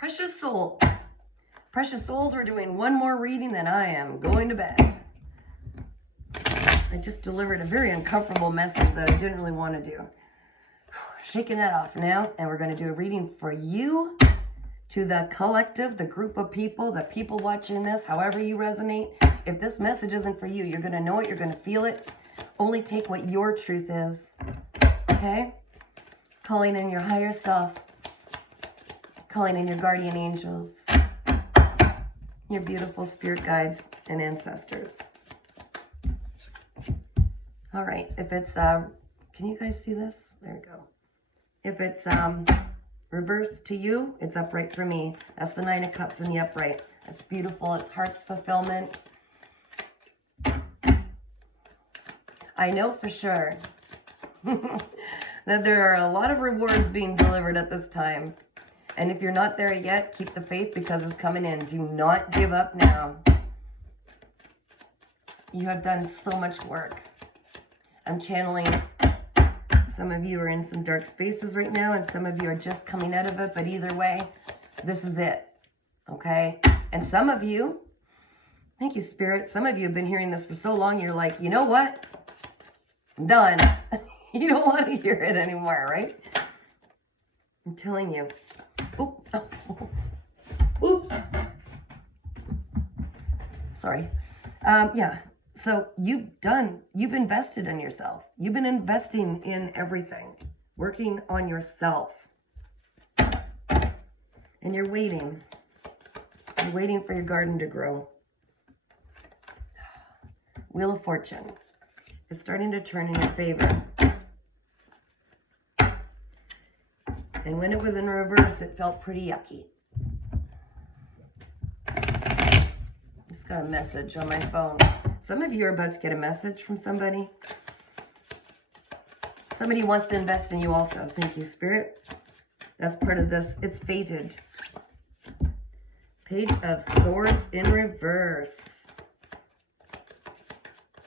Precious souls. Precious souls, we're doing one more reading, then I am going to bed. I just delivered a very uncomfortable message that I didn't really want to do. Shaking that off now, and we're going to do a reading for you, to the collective, the group of people, the people watching this, however you resonate. If this message isn't for you, you're going to know it, you're going to feel it. Only take what your truth is, okay? Calling in your higher self, calling in your guardian angels, your beautiful spirit guides and ancestors. All right, if it's, can you guys see this? There we go. If it's reverse to you, it's upright for me. That's the Nine of Cups in the upright. That's beautiful. It's heart's fulfillment. I know for sure that there are a lot of rewards being delivered at this time. And if you're not there yet, keep the faith because it's coming in. Do not give up now. You have done so much work. I'm channeling. Some of you are in some dark spaces right now, and some of you are just coming out of it. But either way, this is it. Okay? And some of you, thank you, Spirit. Some of you have been hearing this for so long, you're like, you know what? I'm done. You don't want to hear it anymore, right? I'm telling you. Oop. Oops. Sorry. Yeah. So you've invested in yourself. You've been investing in everything, working on yourself. And you're waiting. You're waiting for your garden to grow. Wheel of Fortune is starting to turn in your favor. And when it was in reverse, it felt pretty yucky. Just got a message on my phone. Some of you are about to get a message from somebody. Somebody wants to invest in you also. Thank you, Spirit. That's part of this. It's fated. Page of Swords in reverse.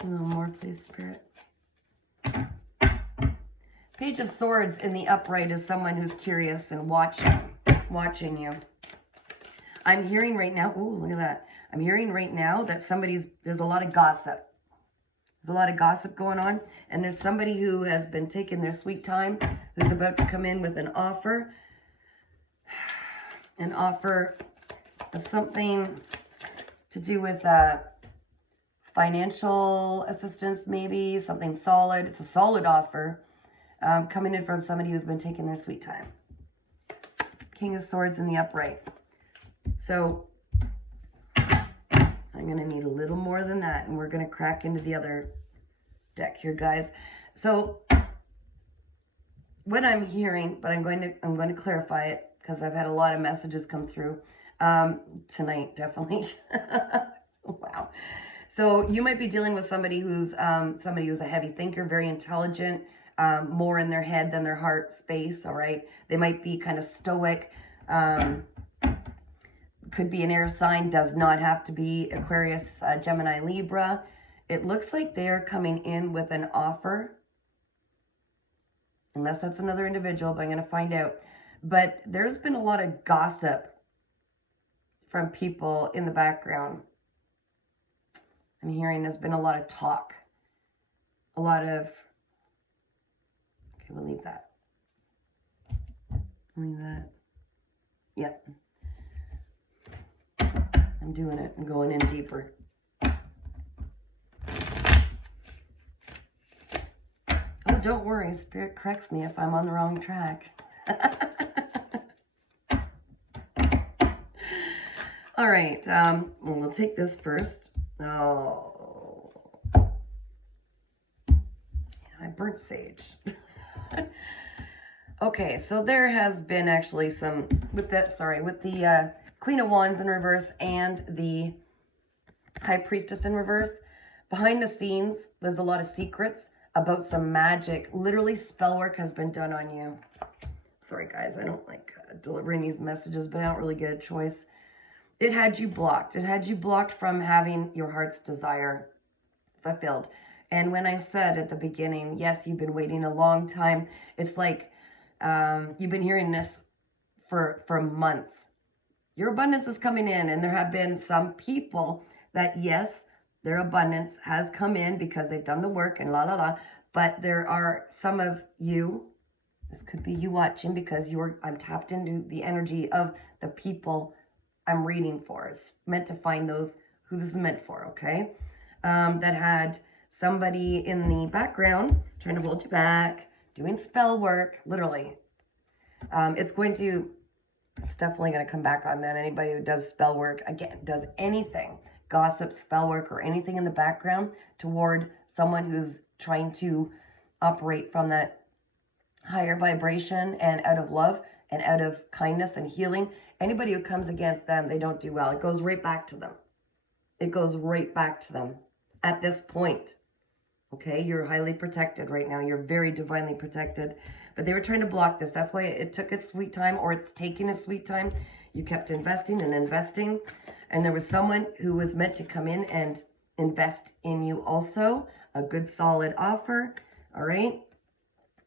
A little more, please, Spirit. Page of Swords in the upright is someone who's curious and watching you. I'm hearing right now, ooh, look at that. I'm hearing right now that there's a lot of gossip. There's a lot of gossip going on. And there's somebody who has been taking their sweet time, who's about to come in with an offer. An offer of something to do with financial assistance, maybe. Something solid. It's a solid offer. Coming in from somebody who's been taking their sweet time. King of Swords in the upright. So I'm going to need a little more than that, and we're going to crack into the other deck here, guys. So what I'm hearing, but I'm going to clarify it because I've had a lot of messages come through tonight, definitely. Wow. So you might be dealing with somebody who's a heavy thinker, very intelligent, more in their head than their heart space. All right. They might be kind of stoic. Could be an air sign, does not have to be Aquarius, Gemini, Libra. It looks like they are coming in with an offer. Unless that's another individual, but I'm going to find out. But there's been a lot of gossip from people in the background. I'm hearing there's been a lot of talk. A lot of... Okay, we'll leave that. Leave that. Yep. I'm doing it. I'm going in deeper. Oh, don't worry. Spirit corrects me if I'm on the wrong track. All right. We'll take this first. Oh. I burnt sage. Okay, so there has been actually some, with the Queen of Wands in reverse and the High Priestess in reverse. Behind the scenes, there's a lot of secrets about some magic. Literally, spell work has been done on you. Sorry, guys, I don't like delivering these messages, but I don't really get a choice. It had you blocked. It had you blocked from having your heart's desire fulfilled. And when I said at the beginning, yes, you've been waiting a long time, it's like you've been hearing this for months. Your abundance is coming in, and there have been some people that, yes, their abundance has come in because they've done the work and la la la, but there are some of you, this could be you watching because I'm tapped into the energy of the people I'm reading for. It's meant to find those who this is meant for, okay? That had somebody in the background trying to hold you back, doing spell work, literally. It's definitely going to come back on that. Anybody who does spell work, again, does anything, gossip, spell work, or anything in the background toward someone who's trying to operate from that higher vibration and out of love and out of kindness and healing. Anybody who comes against them, they don't do well. It goes right back to them. It goes right back to them at this point. Okay, you're highly protected right now. You're very divinely protected. But they were trying to block this. That's why it took its sweet time, or it's taking its sweet time. You kept investing and investing. And there was someone who was meant to come in and invest in you also. A good solid offer. All right.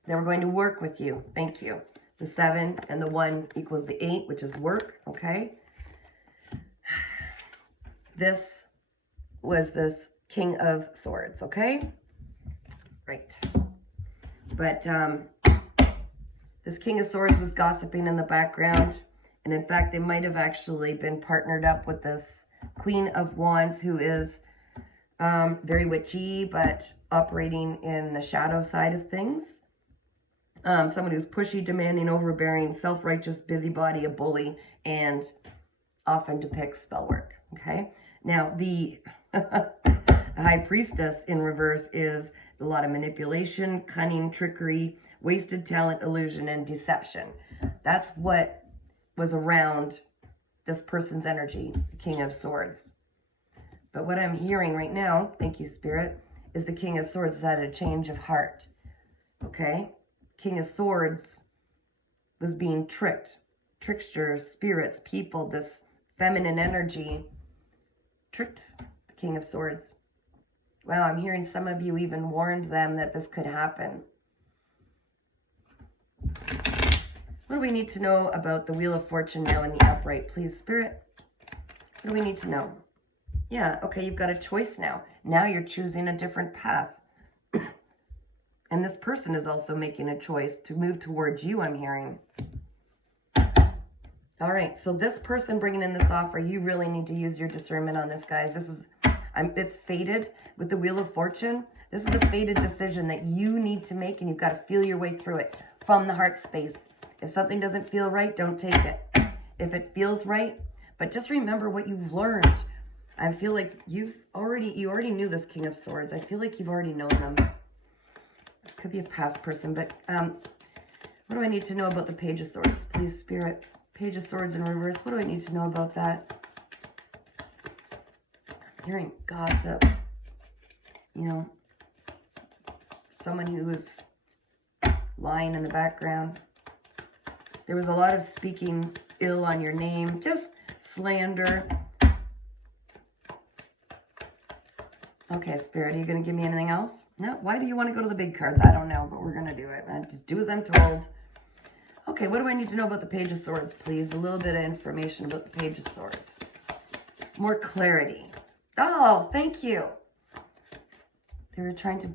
They were going to work with you. Thank you. The 7 and the 1 equals the 8, which is work. Okay. This was this King of Swords. Okay. Right. But this King of Swords was gossiping in the background. And in fact, they might have actually been partnered up with this Queen of Wands, who is very witchy, but operating in the shadow side of things. Someone who's pushy, demanding, overbearing, self-righteous, busybody, a bully, and often depicts spell work. Okay. Now, the High Priestess in reverse is a lot of manipulation, cunning, trickery, wasted talent, illusion, and deception. That's what was around this person's energy, the King of Swords. But what I'm hearing right now, thank you, Spirit, is the King of Swords has had a change of heart. Okay? King of Swords was being tricked. Tricksters, spirits, people, this feminine energy tricked the King of Swords. Well, I'm hearing some of you even warned them that this could happen. What do we need to know about the Wheel of Fortune now in the upright? Please, Spirit. What do we need to know? Yeah, okay, you've got a choice now. Now you're choosing a different path. And this person is also making a choice to move towards you, I'm hearing. All right, so this person bringing in this offer, you really need to use your discernment on this, guys. It's fated with the Wheel of Fortune. This is a fated decision that you need to make, and you've got to feel your way through it from the heart space. If something doesn't feel right, don't take it. If it feels right, but just remember what you've learned. I feel like you already knew this King of Swords. I feel like you've already known them. This could be a past person, but what do I need to know about the Page of Swords? Please, Spirit. Page of Swords in reverse. What do I need to know about that? I'm hearing gossip. You know, someone who was lying in the background. There was a lot of speaking ill on your name. Just slander. Okay, Spirit, are you going to give me anything else? No? Why do you want to go to the big cards? I don't know, but we're going to do it. I just do as I'm told. Okay, what do I need to know about the Page of Swords, please? A little bit of information about the Page of Swords. More clarity. Oh, thank you. They were trying to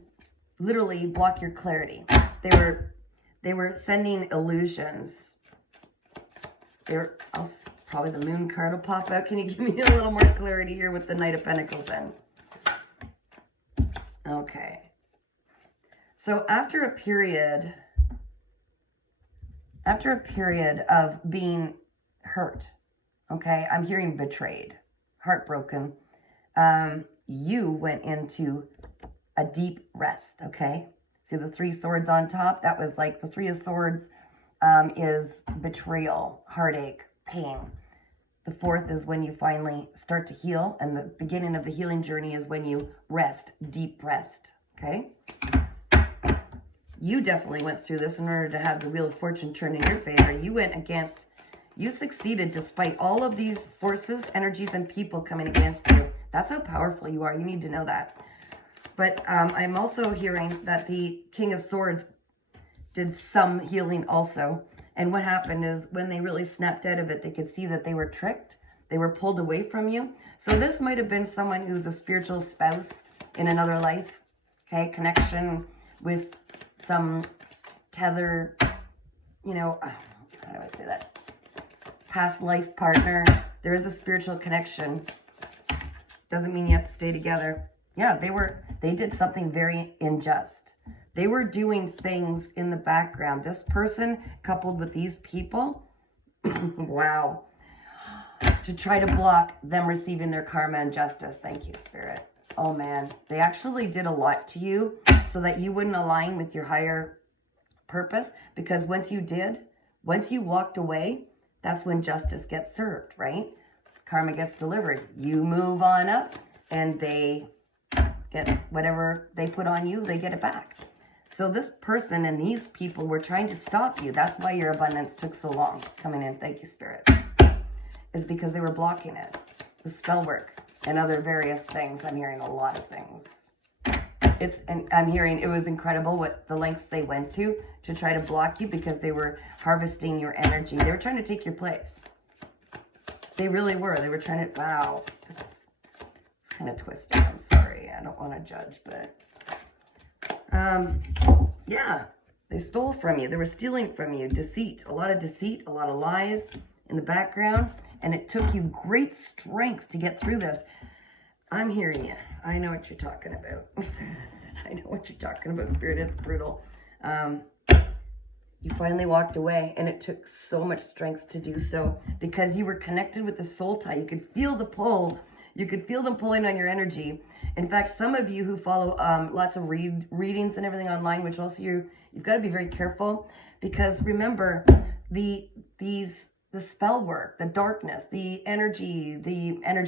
literally block your clarity. They were sending illusions. Probably the Moon card will pop out. Can you give me a little more clarity here with the Knight of Pentacles then? Okay. So after a period of being hurt, okay, I'm hearing betrayed, heartbroken, you went into a deep rest, okay? See the 3 swords on top? That was like the 3 of Swords is betrayal, heartache, pain. The 4th is when you finally start to heal, and the beginning of the healing journey is when you rest, deep rest, okay? You definitely went through this in order to have the Wheel of Fortune turn in your favor. You succeeded despite all of these forces, energies, and people coming against you. That's how powerful you are. You need to know that. But I'm also hearing that the King of Swords did some healing also. And what happened is when they really snapped out of it, they could see that they were tricked. They were pulled away from you. So this might have been someone who's a spiritual spouse in another life. Okay, connection with some tether, you know, how do I say that? Past life partner. There is a spiritual connection. Doesn't mean you have to stay together. Yeah, they did something very unjust. They were doing things in the background. This person coupled with these people, wow, to try to block them receiving their karma and justice. Thank you, Spirit. Oh man, they actually did a lot to you so that you wouldn't align with your higher purpose, because once you walked away, that's when justice gets served, right? Karma gets delivered. You move on up and they get whatever they put on you, they get it back. So this person and these people were trying to stop you. That's why your abundance took so long coming in. Thank you, Spirit. Is because they were blocking it. The spell work and other various things. I'm hearing a lot of things. And I'm hearing it was incredible what the lengths they went to try to block you, because they were harvesting your energy. They were trying to take your place. They really were. They were trying to, wow, it's kind of twisted. I'm sorry. I don't want to judge, but yeah, they stole from you. They were stealing from you. Deceit, a lot of lies in the background. And it took you great strength to get through this. I'm hearing you. I know what you're talking about. I know what you're talking about. Spirit is brutal. You finally walked away, and it took so much strength to do so, because you were connected with the soul tie. You could feel the pull. You could feel them pulling on your energy. In fact, some of you who follow lots of readings and everything online, which also you've got to be very careful, because remember, the spell work, the darkness, the energy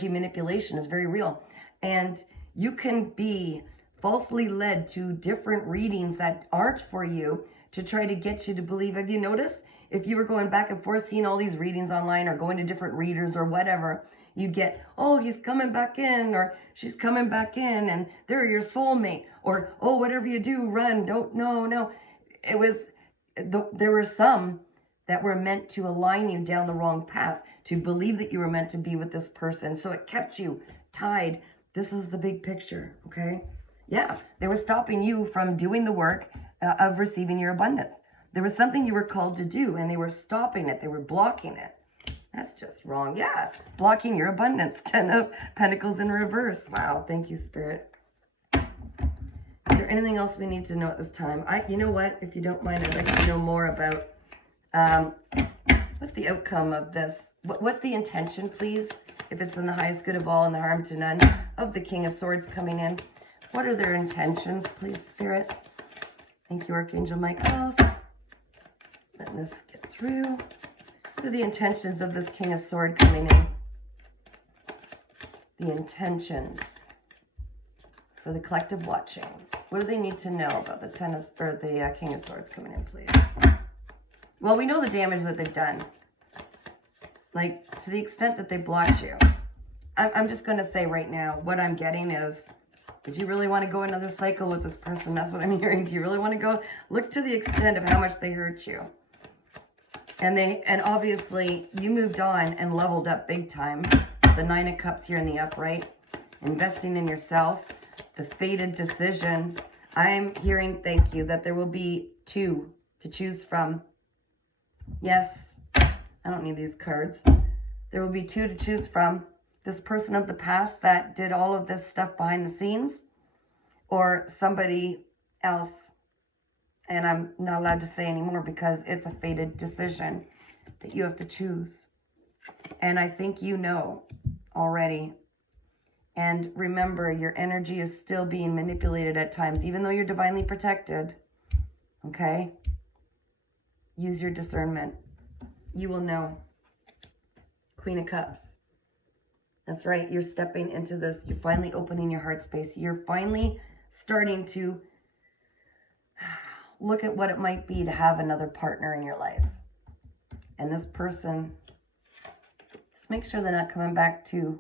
manipulation is very real. And you can be falsely led to different readings that aren't for you to try to get you to believe. Have you noticed? If you were going back and forth, seeing all these readings online or going to different readers or whatever, you get, oh, he's coming back in, or she's coming back in, and they're your soulmate, or, oh, whatever you do, run, don't, no. There were some that were meant to align you down the wrong path, to believe that you were meant to be with this person. So it kept you tied. This is the big picture, okay? Yeah, they were stopping you from doing the work of receiving your abundance. There was something you were called to do, and they were stopping it. They were blocking it. That's just wrong. Yeah, blocking your abundance. 10 of Pentacles in reverse. Wow, thank you, Spirit. Is there anything else we need to know at this time? You know what? If you don't mind, I'd like to know more about what's the outcome of this? What's the intention, please? If it's in the highest good of all and the harm to none, of the King of Swords coming in. What are their intentions, please, Spirit? Thank you, Archangel Michael. Letting this get through. What are the intentions of this King of Swords coming in? The intentions for the collective watching. What do they need to know about the King of Swords coming in, please? Well, we know the damage that they've done. Like, to the extent that they blocked you. I'm just going to say right now, what I'm getting is, did you really want to go another cycle with this person? That's what I'm hearing. Do you really want to go? Look to the extent of how much they hurt you. And obviously, you moved on and leveled up big time. The Nine of Cups here in the upright. Investing in yourself. The fated decision. I'm hearing, thank you, that there will be 2 to choose from. Yes, I don't need these cards. There will be 2 to choose from. This person of the past that did all of this stuff behind the scenes, or somebody else. And I'm not allowed to say anymore because it's a fated decision that you have to choose. And I think you know already. And remember, your energy is still being manipulated at times, even though you're divinely protected. Okay? Use your discernment. You will know. Queen of Cups. That's right. You're stepping into this. You're finally opening your heart space. You're finally starting to look at what it might be to have another partner in your life. And this person, just make sure they're not coming back to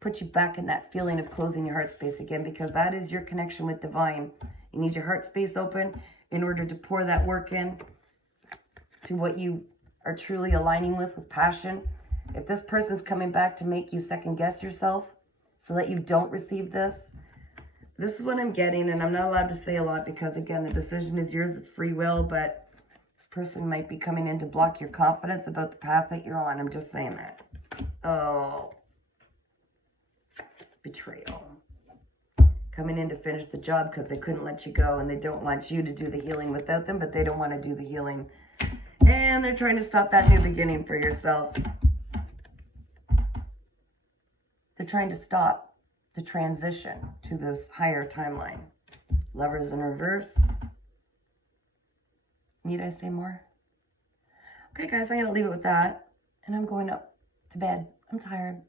put you back in that feeling of closing your heart space again, because that is your connection with divine. You need your heart space open in order to pour that work in. to what you are truly aligning with passion. If this person's coming back to make you second guess yourself so that you don't receive this, this is what I'm getting, and I'm not allowed to say a lot because, again, the decision is yours, it's free will, but this person might be coming in to block your confidence about the path that you're on. I'm just saying that. Oh. Betrayal. Coming in to finish the job because they couldn't let you go, and they don't want you to do the healing without them, but they don't want to do the healing. And they're trying to stop that new beginning for yourself. They're trying to stop the transition to this higher timeline. Lovers in reverse. Need I say more? Okay, guys, I'm going to leave it with that. And I'm going up to bed. I'm tired.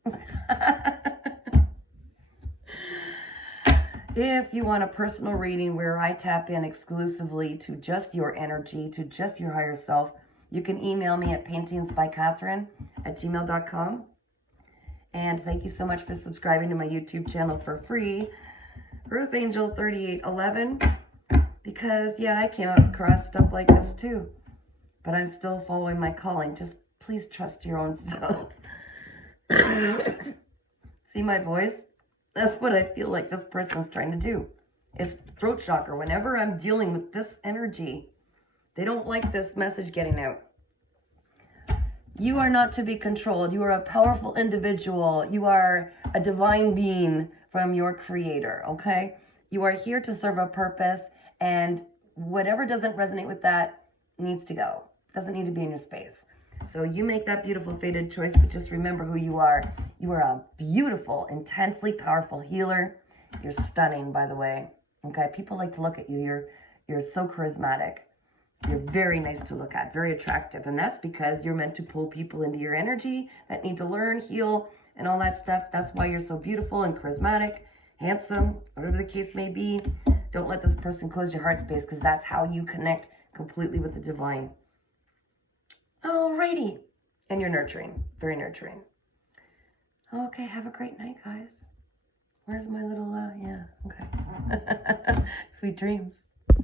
If you want a personal reading where I tap in exclusively to just your energy, to just your higher self, you can email me at paintingsbycatherine@gmail.com. And thank you so much for subscribing to my YouTube channel for free, Earth Angel 3811, because, yeah, I came across stuff like this too. But I'm still following my calling. Just please trust your own self. See my voice? That's what I feel like this person's trying to do. It's throat chakra. Whenever I'm dealing with this energy, they don't like this message getting out. You are not to be controlled. You are a powerful individual. You are a divine being from your creator, okay? You are here to serve a purpose, and whatever doesn't resonate with that needs to go. Doesn't need to be in your space. So you make that beautiful fated choice, but just remember who you are. You are a beautiful, intensely powerful healer. You're stunning, by the way. Okay, people like to look at you. You're so charismatic. You're very nice to look at, very attractive. And that's because you're meant to pull people into your energy that need to learn, heal, and all that stuff. That's why you're so beautiful and charismatic, handsome, whatever the case may be. Don't let this person close your heart space, because that's how you connect completely with the divine. Alrighty. And you're nurturing. Very nurturing. Okay, have a great night, guys. Where's my little, yeah, okay. Sweet dreams.